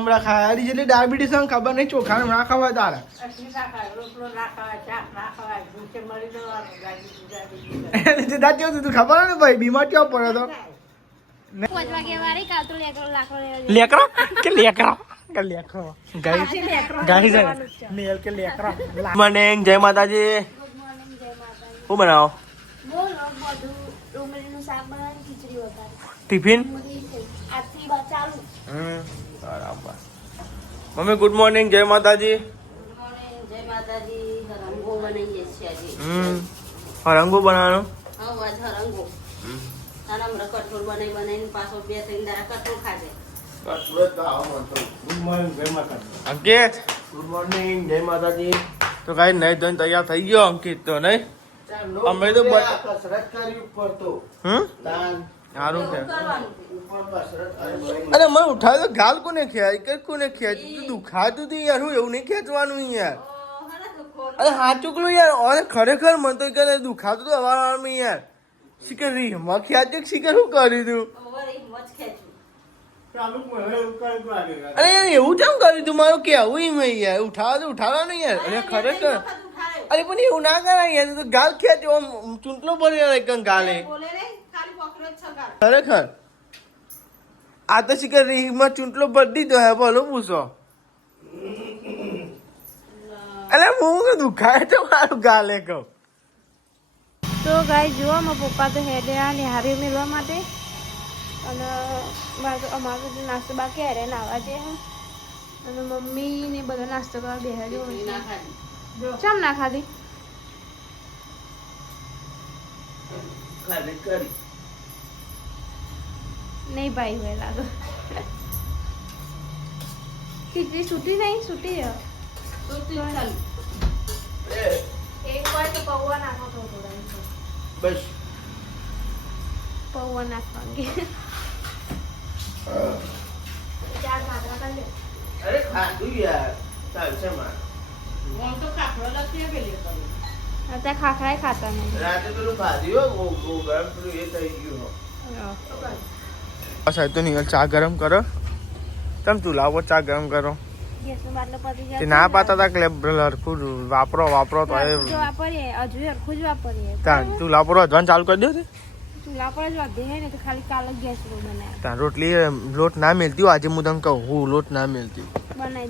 હમણાં ખારી જેટલી ડાયાબિટીસ ખબર નહીં ચોખા ના ખવાય તારા તું ખબર ને ભાઈ બીમાર કેવો પડે તો લેકરો કે લેકરો કે લેકરો ગાઈ જાય મેલ કે લેકરો મને જય માતાજી શું બનાવો ટિફિન બરાબર મમ્મી ગુડ મોર્નિંગ જય માતાજી હરંગો બનાવવાનો અંકિત ગુડ મોર્નિંગ જય માતાજી તો કઈ નહીં ધોઈને તૈયાર થઈ ગયો અંકિત તો નહીં અમે તો કસરત કરી ઉપર તો સારું છે અરે મને ઉઠાવ્યો તો ગાલ કોને કોને ખેંચ દુખાતું હતું યાર હું એવું નહીં ખેંચવાનું યાર અરે હા ચૂકલું યાર અરે ખરેખર મને તો કે દુખાતું હતું અવારમાં યાર શીખર રીમાં ખેંચ્યું શીખર શું કર્યું તું અરે યાર એવું કેમ કર્યું તું મારું કેવું એમ યાર ઉઠાવવાનું યાર અરે ખરેખર અરે પણ એવું ના કરાય યાર તો ગાલ ખેંચ્યો આમ ચૂંટલો પડ્યો એકદમ ગાલે ખરેખર આ તો શીખર રીમાં ચૂંટલો ભરી દીધો હે બોલો પૂછો અરે હું દુખાય તો મારું ગાલે કહું તો ગાય જુઓ મારા પપ્પા તો હેડે આ નિહારી મેળવા માટે અને અમારો બધો નાસ્તો બાકી હેરે નાવા છે અને મમ્મી ને બધો નાસ્તો કરવા બેહાડ્યો ચમ ના ખાધી નહીં ભાઈ હોય લાગો ખીચડી છૂટી નહીં છૂટી એક વાર તો પૌવા નાખો તો થોડા બસ પૌવા નાખવાંગે ચાર ભાગરા કરી લે અરે ખાધું યાર ચાલશે માર અત્યારે ખાખરા ખાતા નહીં રાતે પેલું ખાધું હો ગરમ પેલું એ થઈ ગયું હો સાહેબ તો નહીં ચા ગરમ કરો તમે તું લાવો ચા ગરમ કરો ગેસનો બાટલો પતી જાય ના પાતા તા કે હરખું વાપરો તો વાપરીએ હજુ હરખું જ વાપરીએ તું લાપરો અધવાન ચાલુ કરી દો ચૂલા પર જ વધે હે ને તો ખાલી કાલ જ ગેસ બનાવે રોટલી લોટ ના મેલતી આજે હું તને કહું હું લોટ ના મેલતી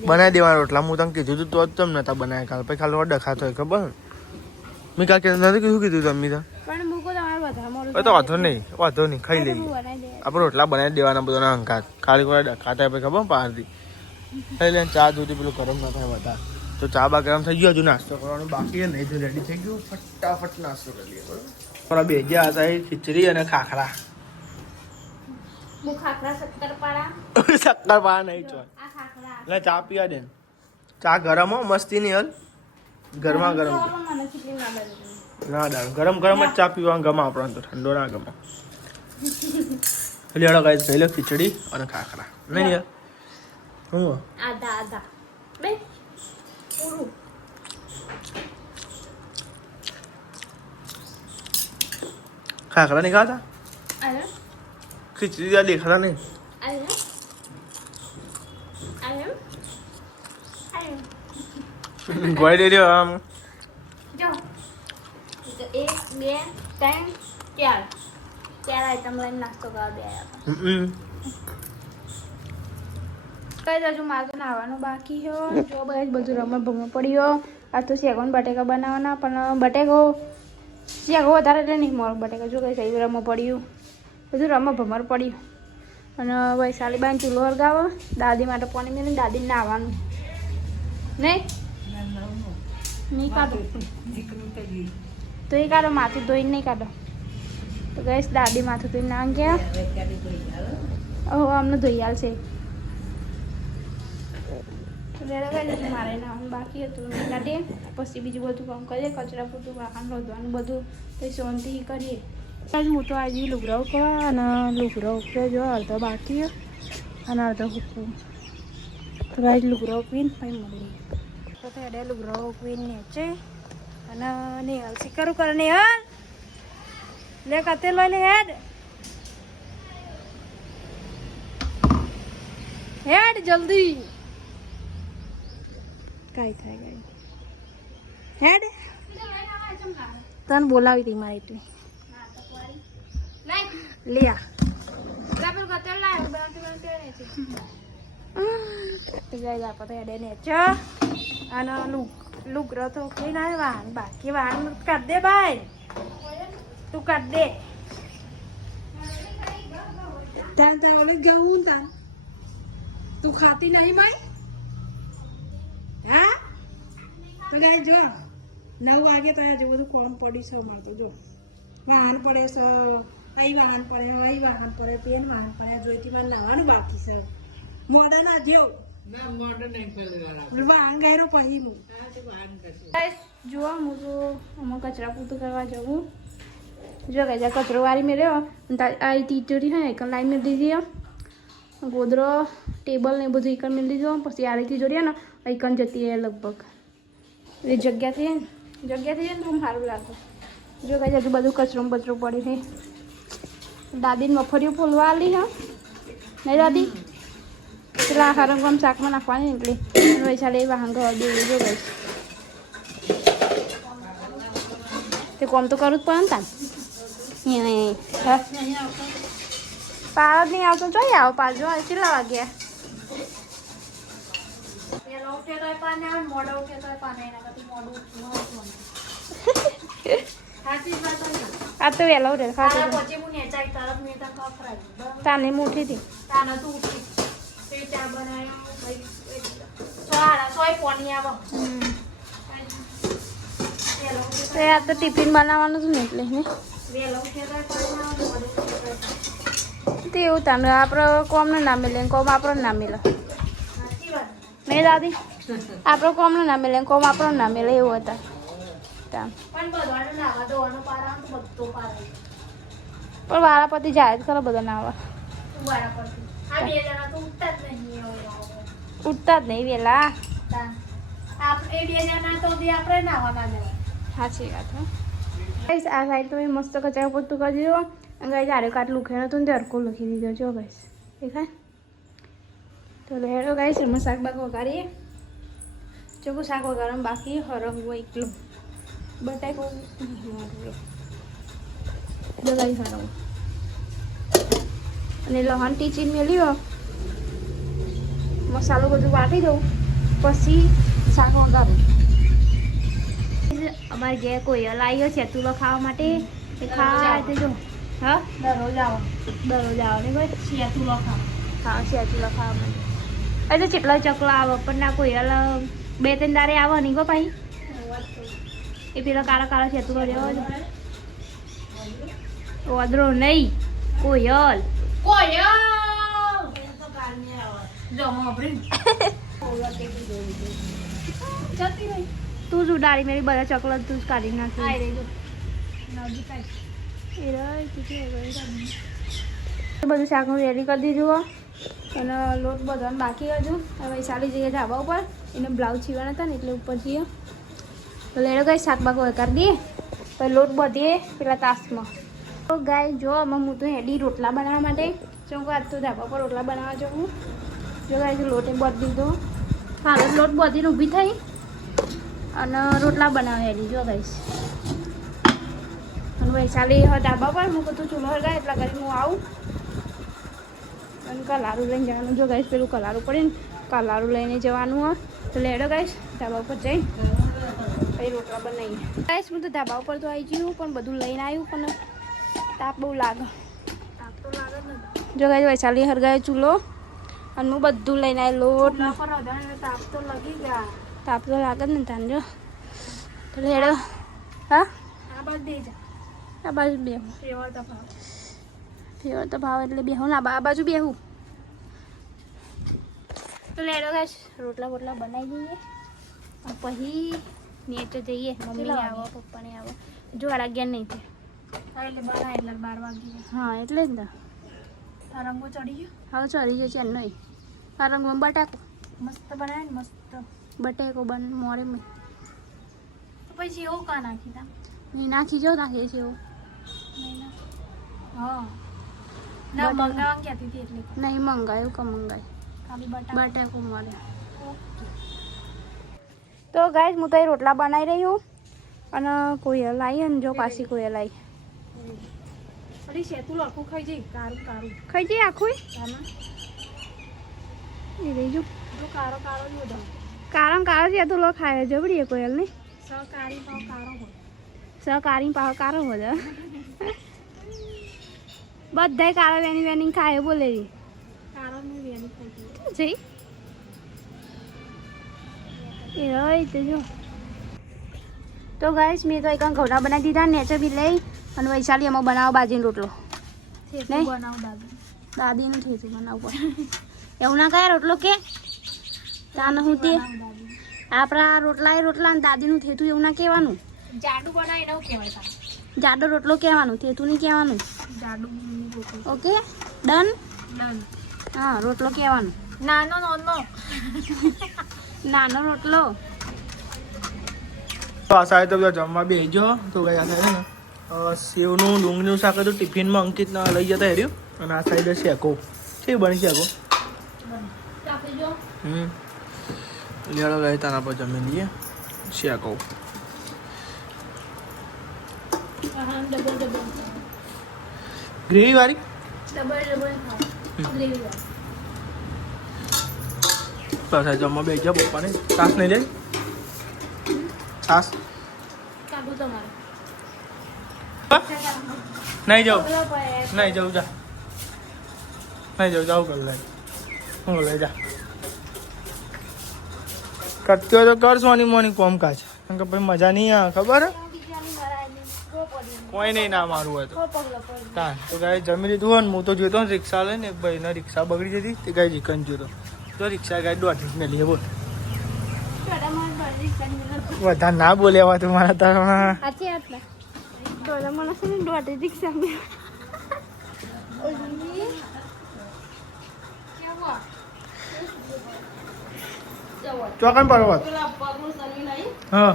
બનાવી દેવાના રોટલા હું તને કીધું તું તો જ તમે નતા બનાવ્યા કાલ પછી ખાલી ડખા થાય ખબર મેં કાલ નથી કીધું તમે તો પણ મૂકો તમારે વધારે તો વાંધો નહીં ખાઈ લઈએ આપણે રોટલા બનાવી દેવાના બધાના અંકાર ખાલી કોઈ ડખા થાય પછી ખબર પારથી ખાઈ લે ચા દૂધી પેલું ગરમ ના થાય વધારે તો ચા બા ગરમ થઈ ગયો હજુ નાસ્તો કરવાનો બાકી નહીં જો રેડી થઈ ગયું ફટાફટ નાસ્તો કરી લઈએ બરાબર બે જ્યાં હતા એ ખીચડી અને ખાખરા શક્કરપારા નહીં ચો એટલે ચા પીવા દે ચા ગરમ હો મસ્તી નહીં હલ ગરમા ગરમ ના દાળ ગરમ જ ચા પીવા ગમે આપણને તો ઠંડો ના ગમે એટલે હળો ગાઈસ ખાઈ લો ખીચડી અને ખાખરા નહીં યાર હું આધા બે પૂરું ખાખરા નહીં ખાતા ખીચડી ત્યાં દેખાતા નહીં ગોળી દે રહ્યો આમ જો 1 2 3 4 આઈટમ લઈને નાસ્તો કરવા બે કઈ હજુ મારે તો નાવાનું બાકી છે જો બધું રમત ભમણ પડ્યો આ તો શેકોન બટેકા બનાવવાના પણ બટેકો શેકો વધારે એટલે નહીં મળે બટેકા જો કઈ સહી રમવા પડ્યું બધું રમવા ભમર પડ્યું અને વૈશાલી બાન ચૂલો હરગાવો દાદી માટે પાણી મેળવીને દાદીને નાહવાનું નહીં કાઢો તો એ કાઢો માથું ધોઈને નહીં કાઢો તો ગઈશ દાદી માથું ધોઈને ના ગયા ઓહો અમને ધોઈ આલશે મારે નાવાનું બાકી હતું કાઢીએ પછી બીજું બધું કામ કરીએ કચરા પૂરતું વાહન રોધવાનું બધું તો શાંતિ કરીએ હું તો આજે લુગડા ઉકવા અને લુગડા ઉકવે જો અડધો બાકી અને અડધો ઉકવું તો આજે લુગડા ઉકવીને પછી મળી તો હેડે લુગડા ઉકવીને નેચે અને નેહલ શીખરું કરે નેહલ લે કતે લઈ લે હેડ હેડ જલ્દી કાઈ થાય કાઈ હેડ તને બોલાવી હતી મારે એટલે લે આ ગાય આપણે હેડે ને ચ અને લુગરો તો કઈ ના વાહન બાકી વાહન કાઢ દે ભાઈ તું કાઢ દે તાન તાર ઓલે ગયું તાન તું ખાતી નહીં માય હા તો ગાય જો 9 વાગે તો આજે બધું કોમ પડી છે અમારે તો જો વાહન પડે છે અહીં વાહન પડે અહીં વાહન પડે પેન વાહન પડે જોઈતી મારે નવાનું બાકી છે મોડે ના જેવું વાહન ગયેલો પછી હું જોવા હું તો આમાં કચરા પૂતું કરવા જવું જો કે કચરો વાળી મેળ્યો આ તીચોરી હોય એક લાઈન મેળ દીધી ગોદરો ટેબલ ને બધું એકન મેળ દીધો પછી આ તીચોરી ને એકન જતી રહે લગભગ એ જગ્યા થઈ જાય ને તો સારું લાગે જો કે હજુ બધું કચરો બચરો પડે છે દાદીને મફળીઓ ફોલવા આલી હા નહીં દાદી પેલા આખા રંગમાં શાકમાં નાખવાની એટલે વૈશાલે એ વાહન ઘર દેવું જો ગઈ તે કોમ તો કરવું જ પડે ને તાન પાર જ નહીં આવતો જોઈ આવો પાર જો કેટલા વાગ્યા આ તો વહેલા ઉઠે તાને ઉઠી હતી આ તો ટિફિન બનાવવાનું હતું ને એટલે તે એવું તાને આપણે કોમને ના મિલે કોમ આપણને ના મિલે નહીં દાદી આપણો કોમને ના મિલે કોમ આપણને ના મિલે એવું હતા પણ વારાપતિ જાય જ ખરો બધા નાવા ઉઠતા જ નહીં વેલા સાચી વાત આ સાઈડ તો મસ્ત કચરા પોતું કરી દીધો ગાય જાડે કાટ લુખેલો હતું ને તે હરકો લખી દીધો જો ગાઈસ દેખાય તો લેડો ગાઈસ એમાં શાક બાક વઘારીએ ચોખ્ખું શાક વઘારવાનું બાકી હરંગવો એકલું બટાકો દવાઈ હરંગ અને લહણ ટીચીને મેલ્યો મસાલો બધું વાટી દઉં પછી શાક વઘારું અમારે ઘેર કોઈ લાવ્યો છે તુલો ખાવા માટે એ ખાવા જો હા દરરોજ આવો ને કોઈ શેતુલો ખાવા શેતુલો ખાવા માટે એટલે કેટલા ચકલા આવે પણ ના કોઈ 2-3 દારે આવે નહીં ગો ભાઈ એ પેલા કાળા કાળા શેતુલો રહ્યો ઓદરો નહીં કોયલ તું જ ઉડાડી મેરી બધા ચકલા તું જ કાઢી નાખી બધું શાકનું રેડી કરી દીધું એનો લોટ બધવાનો બાકી હજુ હવે ચાલી જઈએ ધાબા ઉપર એને બ્લાઉઝ સીવાના હતા ને એટલે ઉપર જઈએ તો લેડો ગાય શાક બાક કરી દઈએ પછી લોટ બધીએ પેલા તાસમાં તો ગાય જો આમાં હું તો હેડી રોટલા બનાવવા માટે જો આજ તો ધાબા પર રોટલા બનાવવા જાઉં જો ગાય લોટે બધી દીધો હાલ લોટ બધીને ઊભી થઈ અને રોટલા બનાવે હેડી જો ગાઈશ અને વૈશાલી ધાબા પર હું બધું ચૂલો હરગાય એટલા કરી હું આવું અને કલારું લઈને જવાનું જો ગાઈશ પેલું કલારું પડે ને કલારું લઈને જવાનું હોય તો લેડો ગાઈશ ધાબા ઉપર જઈ પછી રોટલા બનાવીએ ગાઈશ હું તો ધાબા ઉપર તો આવી ગયું પણ બધું લઈને આવ્યું પણ તાપ બહુ લાગે જો ગાઈશ વૈશાલી હરગાય ચૂલો અને હું બધું લઈને આવી લોટ તાપ તો લાગી ગયા તાપ તો લાગે ને તાન જો તો લેડો હા આ બાજુ બેહું ફેવર તો ભાવ એટલે બેહું ના આ બાજુ બેહું તો લેડો ગાઈસ રોટલા બોટલા બનાવી દઈએ પછી નીચે જઈએ મમ્મી આવો પપ્પાને આવો જો 11 નહીં છે એટલે 12 વાગી હા એટલે જ ને આ રંગો ચડી ગયો હવે ચડી ગયો છે નહીં આ રંગમાં બટાકો મસ્ત બનાવે ને મસ્ત બટાકો મોરે મેં પછી એવું કા નાખી તા નહીં નાખી જો નાખીએ છીએ એવું હા ના મંગાવવા ક્યાંથી એટલે નહીં મંગાયું કા મંગાય બટાકો મળે. તો ગાઈસ હું તો એ રોટલા બનાવી રહી હું અને કોયલ આવી ને જો પાછી કોયલ આવી. ખાઈ જઈ આખું એ રહી જો કારો છે તો લો ખાય જબડીએ કોયલ ને સહકારી પાવ કારો હોય બધાય કારો વેની ખાય બોલે જઈ એ રહી તો જો. તો ગાઈસ મેં તો એક ઘઉંના બનાવી દીધા નેચર બી લઈ અને વૈશાલી એમાં બનાવો બાજીનો રોટલો નહીં દાદીનું ઠેચું બનાવવું પડે એવું ના કયા રોટલો કે તાને હું તે આપણા રોટલા અને દાદીનું થેતું એવું ના કહેવાનું. જાડો રોટલો કહેવાનું થેતું નહીં કહેવાનું. Okay done. હા રોટલો કહેવાનું નાનો રોટલો. તો આ સાહેબ તો બધા જમવા બેસજો. તો ભાઈ આ સાહેબ ને સેવનું ડુંગળીનું શાક હતું ટિફિનમાં અંકિતના લઈ જતા હેર્યું અને આ સાઈડે શેકો છે બની શેકો. લેડો ગઈ તારા પર જમી લઈએ શેકો. ગ્રેવી વાળી પાછા જમવા બેસજો. પપ્પાને છાસ નહીં લે છાસ નહીં જાઉં જા નહીં જાઉં જાઉં કર લઈ હું લઈ જા કરતી હોય તો કર સોની મોની કોમ કાજ કારણ કે ભાઈ મજા નહીં આવે ખબર કોઈ નહીં ના મારું હોય તો હા. તો ગાય જમી લીધું હોય ને હું તો જોતો ને રિક્ષા લઈને એક ભાઈને રિક્ષા બગડી જતી તે ગાય ચિકન જોતો તો રિક્ષા ગાય દોઢ ને લઈએ બોલ વધારે ના બોલે એવા તું મારા તારા ચોકન પર્વત હા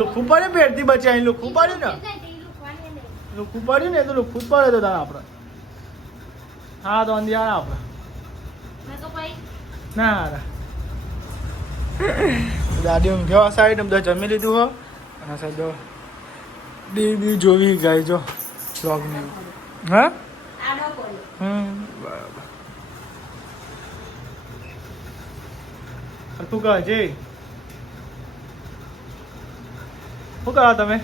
લુખું પડે પેટથી બચાવી લુખું પડ્યું ને તો લુખું જ પડે તો તારા આપણે હા તો અંધિયાર આપણે ના દાદી હું કેવા સાઈડ બધા જમી લીધું હો અને સાહેબ ડીવી જોવી ગાય જો બ્લોગની હા બરાબર. શું કહે છે શું કરો તમે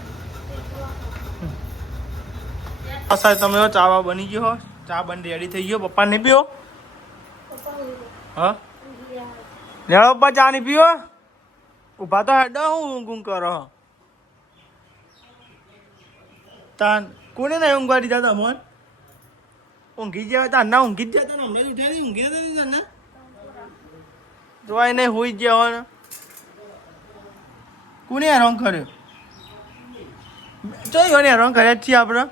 સાહેબ તમે ચાવા બની ગયો હો ચા બન રેડી થઈ ગયો. પપ્પા નહીં પીવો હા લેડો પપ્પા ચા નહીં પીવો ઉભા તો હેડો હું ઊંઘ કરો તાન કોને નહીં ઊંઘવા દીધા તમોન ઊંઘી ગયા તાર ના ઊંઘી જ જતા ને હમણાં ઉઠાડી ઊંઘ્યા હતા ને જોવાય નહીં હોઈ ગયા હોય કોને હેરાન કર્યો ચોઈ હેરાન કર્યા જ છીએ આપણે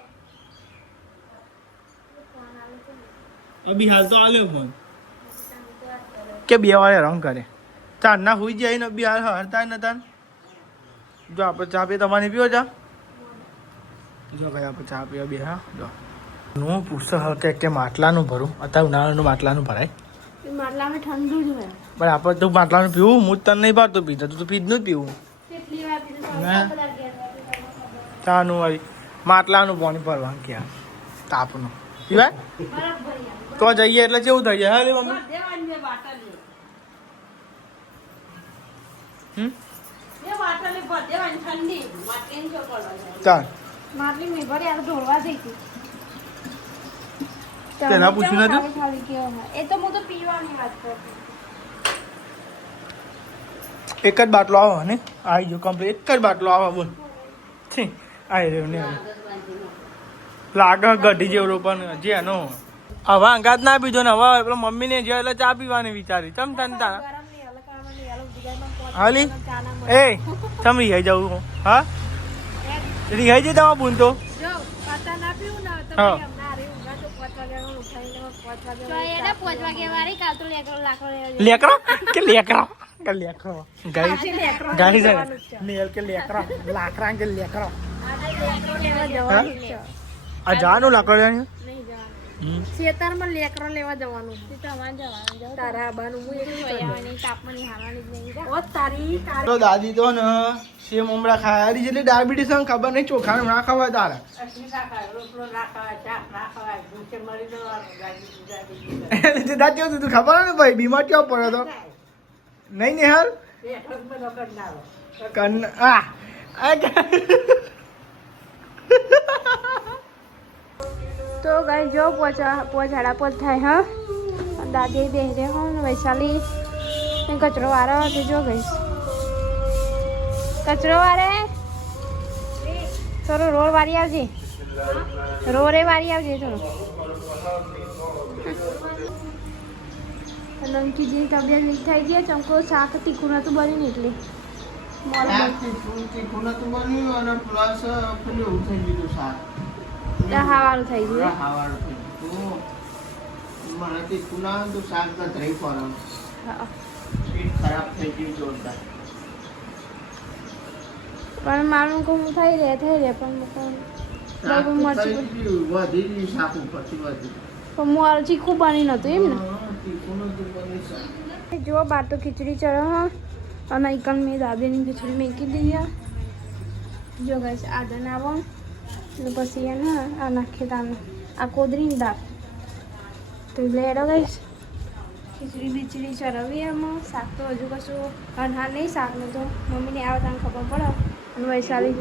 અભી હાલ તો આલ્યો ફોન કે બે વાર હેરાન કરે ચાર ના હોઈ જાય ને બી હાલ હરતા નતા જો આપણે ચા પીએ તમારે પીવો ચા જો ભાઈ આપણે ચા પીવા બે હા જો હું પૂછતો હવે કે માટલાનું ભરું અત્યારે ઉનાળાનું માટલાનું ભરાય માટલામાં ઠંડુ જ હોય પણ આપણે તો માટલાનું પીવું હું જ તને નહીં પાડતો પીતા તું તો પીધું જ પીવું ચાનું વાળી માટલાનું પાણી ભરવાનું ક્યાં તાપનું પીવાય તો જઈએ એટલે કેવું થઈ જાય હા મમ્મી ચાલ પેલા પૂછ્યું નતું એ તો હું તો પીવાની વાત કરતી. એક જ બાટલો આવો ને આવી ગયો કમ્પ્લીટ એક જ બાટલો આવો બોલ છી આવી રહ્યો ને લાગે ગઢી જેવડો પણ જે એનો હવે અંગાત ના પીધો ને હવે પેલો મમ્મીને જે એટલે ચા પીવાની વિચારી ચમ તને તારા હાલી એ ચમ રિહાઈ જવું હા રિહાઈ જઈ તમારા બૂન તો હા લેકરો કે લેકરો કે લેકરો ગાઈ ગાઈ નેલ કે લેકરો લાકડા કે લેકરો જવાનું છે. આ જવાનું લાકડ નહીં જવાનું ખેતરમાં લેકરો લેવા જવાનું તમારે જવાનું તારા આબાનું હું એકલું આવવાની તાપમાં હારવાની જ નહીં ઓ તારી તો દાદી તો ને સેમ ઉમરા ખાયા જેટલી ડાયાબિટીસ ખબર નહીં ચોખા ના ખાવા તારા દાદી તું ખબર ને ભાઈ બીમાર કેવો પડ્યો તો નહીં ને હાલ તો ગઈ જો પોચાડા પોચ થાય હા દાદી બેહરે હો ને વૈશાલી કચરો વાળો તે જો ગઈશ કચરો વાળે થોડું રોડ વારી આવજે રોડે વારી આવજે થોડું લંકીજી તબિયત વીક થઈ ગઈ ચમકો શાક તીખું નતું બન્યું ને એટલે હાવાળું થઈ ગયું પણ મારું કહું થઈ રહે પણ ચીખું બની નતું એમ ને જો બાર તો ખીચડી ચડો અને એકન મેં દાદીની ખીચડી મેકી દીધી જો ગઈશ આદન આવો ને પછી એને આ નાખી દાને આ કોદરીની દાળ તો લેડો ગઈશ ખીચડી બીચડી ચરવી એમાં શાક તો હજુ કશું અનહાર નહીં શાકનું તો મમ્મીને આવે તાને ખબર પડે અને વૈશાલી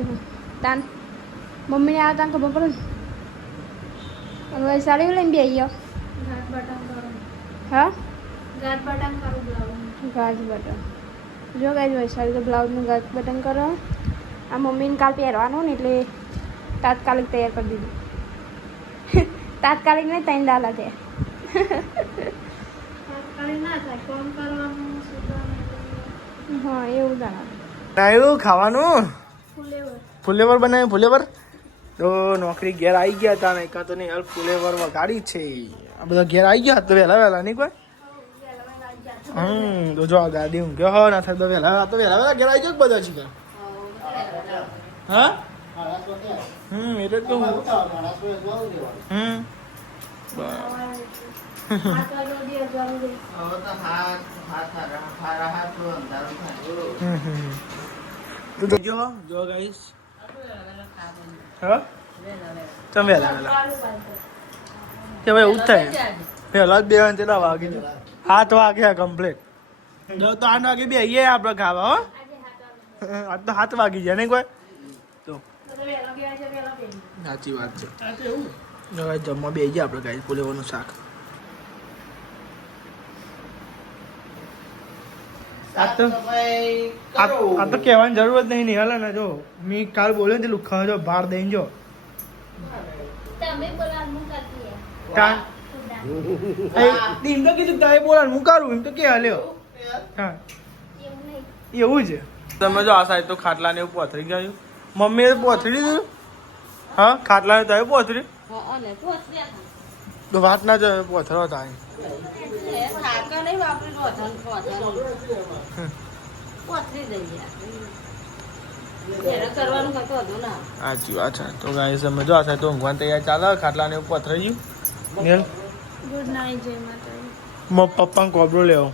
તાન મમ્મીને આવે તાને ખબર પડે અને વૈશાલી લઈને બે ગયો હા ગાજ બટન જો ગાજ વૈશાલી તો બ્લાઉઝનું ગાજ બટન કરો આ મમ્મીને કાલ પહેરવાનું ને એટલે તાત્કાલિક તૈયાર કરી દીધું તાત્કાલિક નહીં ત્રણ દાલા તે હા એવું બનાવ્યું ખાવાનું ફુલેવર બનાવ્યું ફુલેવર તો નોકરી ઘેર આવી ગયા હતા ને એકા તો નહીં હાલ ફુલેવર વગાડી છે આ બધા ઘેર આવી ગયા તો વહેલા નહીં કોઈ તો જો આ ગાડી હું ગયો હો ના થાય તો વહેલા ઘેર આવી ગયો બધા છે હા એટલે તો જો ગાઈસ હા તમે વહેલા કે ભાઈ એવું થાય વહેલા જ બે કેટલા વાગે 7 વાગ્યા કમ્પ્લીટ તો 8 વાગે બે આવીએ આપણે ખાવા હો આજ તો 7 વાગી જાય નહીં કોઈ તો સાચી વાત છે જમવા બે ગયા આપણે ગાય ફુલેવરનું શાક આ તો કહેવાની જરૂર જ નહીં હાલે ને જો મેં કાલ બોલ્યો ને લુખા જો બહાર દઈને જો એમ તો કીધું તારે બોલાનું હું કરું એમ તો કે હાલ્યો હા એવું છે તમે જો આ સાઈડ તો ખાટલા ને એવું પોથરી ગયું મમ્મીએ પોથરી દીધું હા ખાટલા તો પોથરી તો વાત ના જ પોથરો થાય સાચી વાત છે તો ગાઈસ અમે જો આ સાઈડ તો ઊંઘવાની તૈયાર ચાલે ખાટલા ને એવું પોથરાઈ ગયું ગુડ નાઇટ જય માતાજી પપ્પાને કોબરો લેવો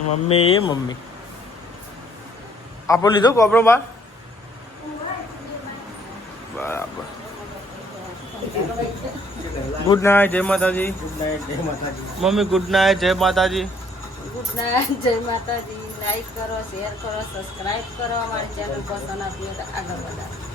મમ્મી આપો લીધો કોબરો બાર બરાબર ગુડ નાઇટ જય માતાજી મમ્મી ગુડ નાઇટ જય માતાજી લાઈક કરો શેર કરો સબસ્ક્રાઇબ કરો અમારી ચેનલ પસંદ આપીએ તો આગળ વધારો